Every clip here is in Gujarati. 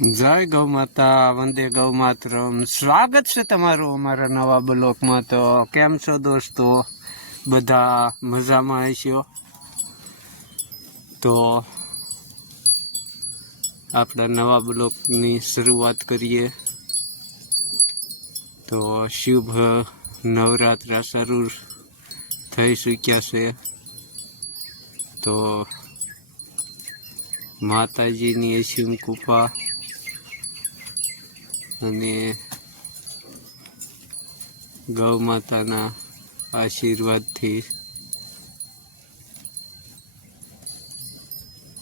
જય ગૌ માતા, વંદે ગૌ માતરમ. સ્વાગત છે તમારું અમારા નવા બ્લોકમાં. તો કેમ છો દોસ્તો? બધા મજામાં હશો? તો આપણા નવા બ્લોકની શરૂઆત કરીએ. તો શુભ નવરાત્રા શરૂ થઈ ચૂક્યા છે. તો માતાજીની અસીમ કૃપા અને ગૌ માતાના આશીર્વાદથી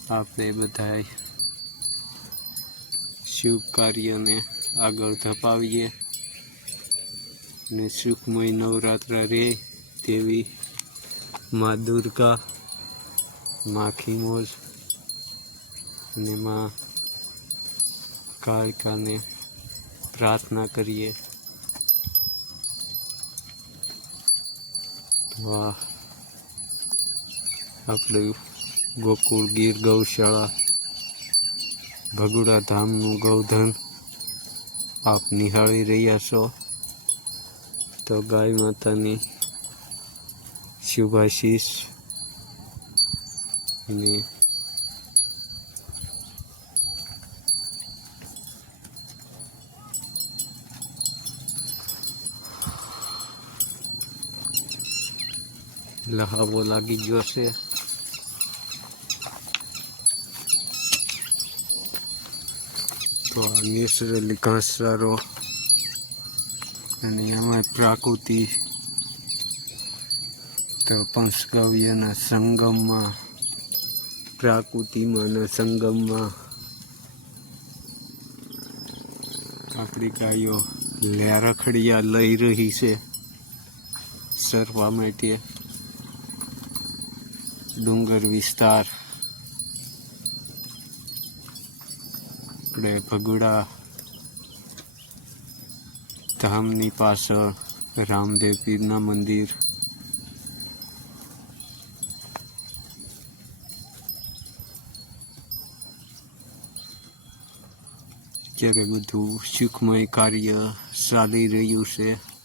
આપણે બધા શુભ કાર્યને આગળ ધપાવીએ અને સુખમય નવરાત્ર રહે તેવી મા દુર્ગા, મા ખીમોજ અને મા કાળકાને પ્રાર્થના કરીએ. વાહ. આપણું ગોકુળ ગીર ગૌશાળા ભગુડા ધામનું ગૌધન આપ નિહાળી રહ્યા છો. તો ગાય માતાની શુભાશીષ. અને લહાવો લાગી ગયો છે. તો આ નેચરલી ઘાસચારો અને એમાં પ્રાકૃતિ તો પંચગવ્યના સંગમમાં, પ્રાકૃતિમાંના સંગમમાં આપણી ગાયો લેરખડિયા લઈ રહી છે. સરવા માટે ડુંગર વિસ્તાર. આપણે ભગુડા ધામની પાછળ રામદેવ પીરના મંદિર. અત્યારે બધું સુખમય કાર્ય ચાલી રહ્યું છે.